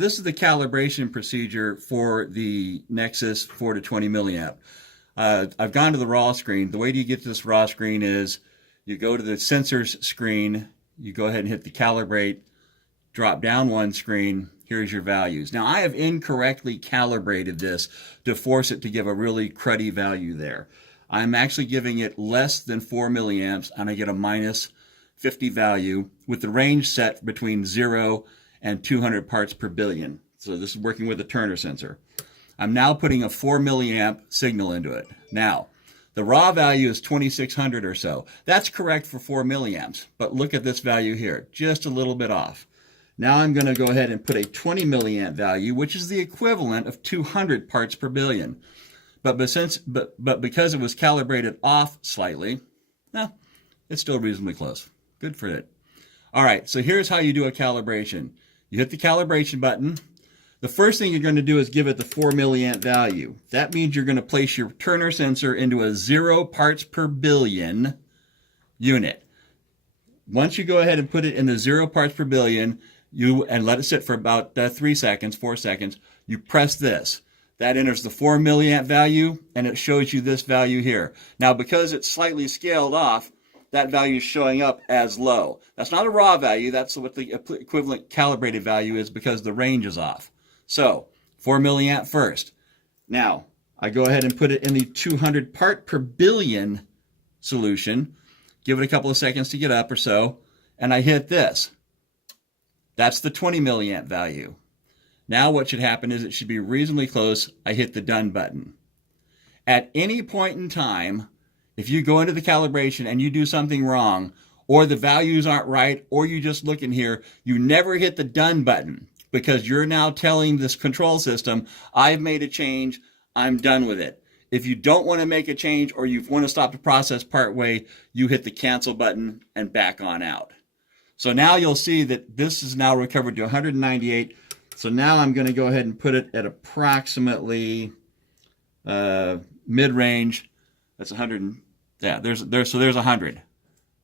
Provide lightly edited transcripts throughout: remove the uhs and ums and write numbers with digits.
This is the calibration procedure for the NexSys 4 to 20 milliamp. I've gone to the raw screen. The way you get to this raw screen is you go to the sensors screen, you go ahead and hit the calibrate, drop down one screen, here's your values. Now I have incorrectly calibrated this to force it to give a really cruddy value there. I'm actually giving it less than 4 milliamps and I get a minus 50 value with the range set between 0 and 200 parts per billion. So this is working with a Turner sensor. I'm now putting a 4 milliamp signal into it. Now, the raw value is 2600 or so. That's correct for 4 milliamps, but look at this value here, just a little bit off. Now I'm going to go ahead and put a 20 milliamp value, which is the equivalent of 200 parts per billion. But because it was calibrated off slightly, well, it's still reasonably close. Good for it. All right, so here's how you do a calibration. You hit the calibration button. The first thing you're going to do is give it the 4 milliamp value. That means you're going to place your Turner sensor into a 0 parts per billion unit. Once you go ahead and put it in the 0 parts per billion, and let it sit for about 4 seconds, you press this. That enters the 4 milliamp value, and it shows you this value here. Now, because it's slightly scaled off, that value is showing up as low. That's not a raw value. That's what the equivalent calibrated value is because the range is off. So 4 milliamp first. Now I go ahead and put it in the 200 part per billion solution. Give it a couple of seconds to get up or so. And I hit this. That's the 20 milliamp value. Now what should happen is it should be reasonably close. I hit the done button. At any point in time, if you go into the calibration and you do something wrong, or the values aren't right, or you just look in here, you never hit the done button because you're now telling this control system, I've made a change, I'm done with it. If you don't want to make a change or you want to stop the process part way, you hit the cancel button and back on out. So now you'll see that this is now recovered to 198. So now I'm going to go ahead and put it at approximately mid-range. That's 100. Yeah, there's 100.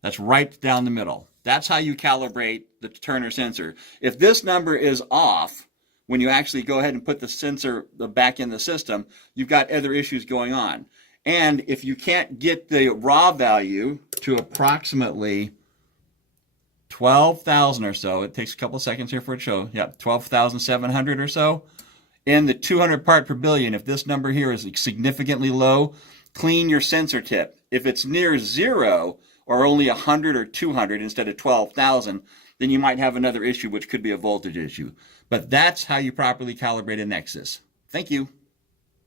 That's right down the middle. That's how you calibrate the Turner sensor. If this number is off, when you actually go ahead and put the sensor back in the system, you've got other issues going on. And if you can't get the raw value to approximately 12,000 or so, it takes a couple of seconds here for it to show. Yeah, 12,700 or so. In the 200 part per billion, if this number here is significantly low, clean your sensor tip. If it's near 0 or only 100 or 200 instead of 12,000, then you might have another issue, which could be a voltage issue. But that's how you properly calibrate a NexSys. Thank you.